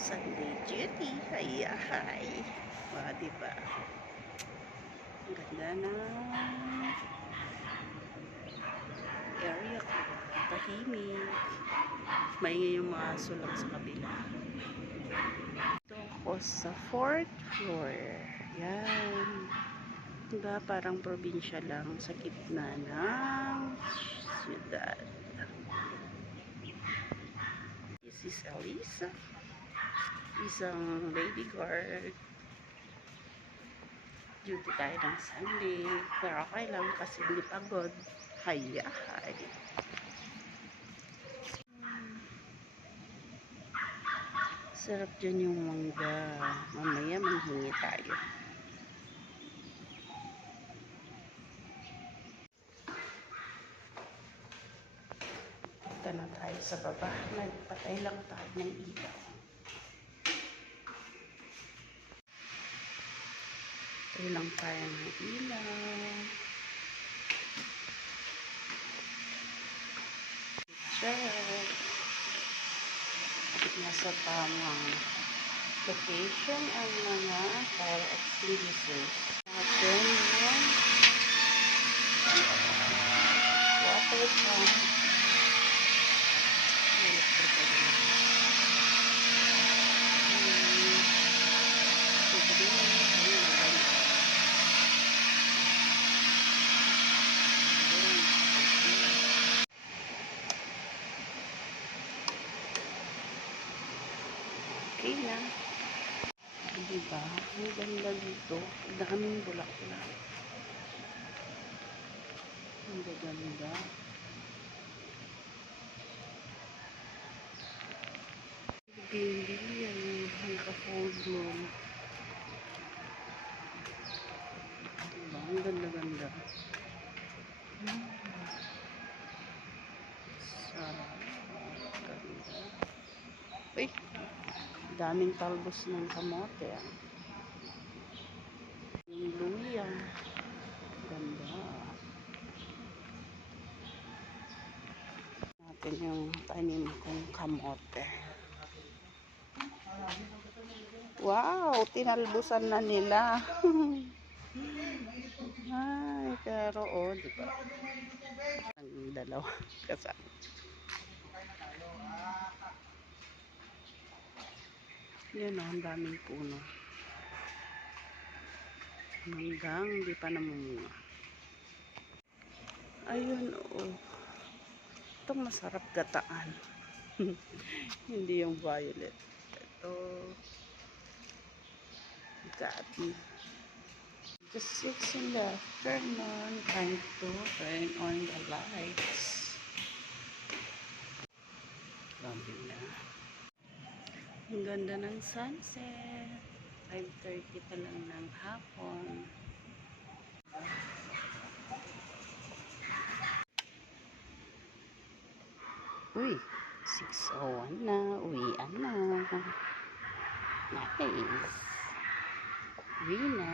Sunday duty. Ay, ay. Diba? Ang ganda na area ko. Tahimik. Maingay yung mga aso lang sa kabila. Ito ako sa 4th floor. Yan. Diba? Parang probinsya lang sa gitna ng siyudad. This is Elisa. Isang lady guard. Duty tayo ng Sunday. Pero okay lang kasi hindi pagod. Hay. Sarap dyan yung mangga. Mamaya manghingi tayo. Punta na tayo sa baba. Nagpatay lang tayo ng ilaw. Patay lang tayo ng ilaw. Check. Nasa tamang location ang mga fire extinguishers. Natin yung water pump. Electrical na. Okay na. Diba? Ang ganda dito. Ang daming bulaklak. Ang ganda. Bili yan. Naka-fold bloom. Diba? Ang ganda. Sarap. Ganda. Uy! Daming talbos ng kamote. Yung luya. Ganda. Natin yung tanim kong kamote. Wow! Tinalbusan na nila. Ay, pero diba? Ang dalawa kasama. Yan ang daming puno. Hanggang hindi pa namumunga. Ayun itong masarap gataan. Hindi yung violet. Ito gabi. Just 6 in the afternoon. Time to turn on the lights. Gabi na. Ang ganda ng sunset. 5:30 pa lang ng hapon. Uy, 6:01 na. Uwian na. Nice. Uwi na.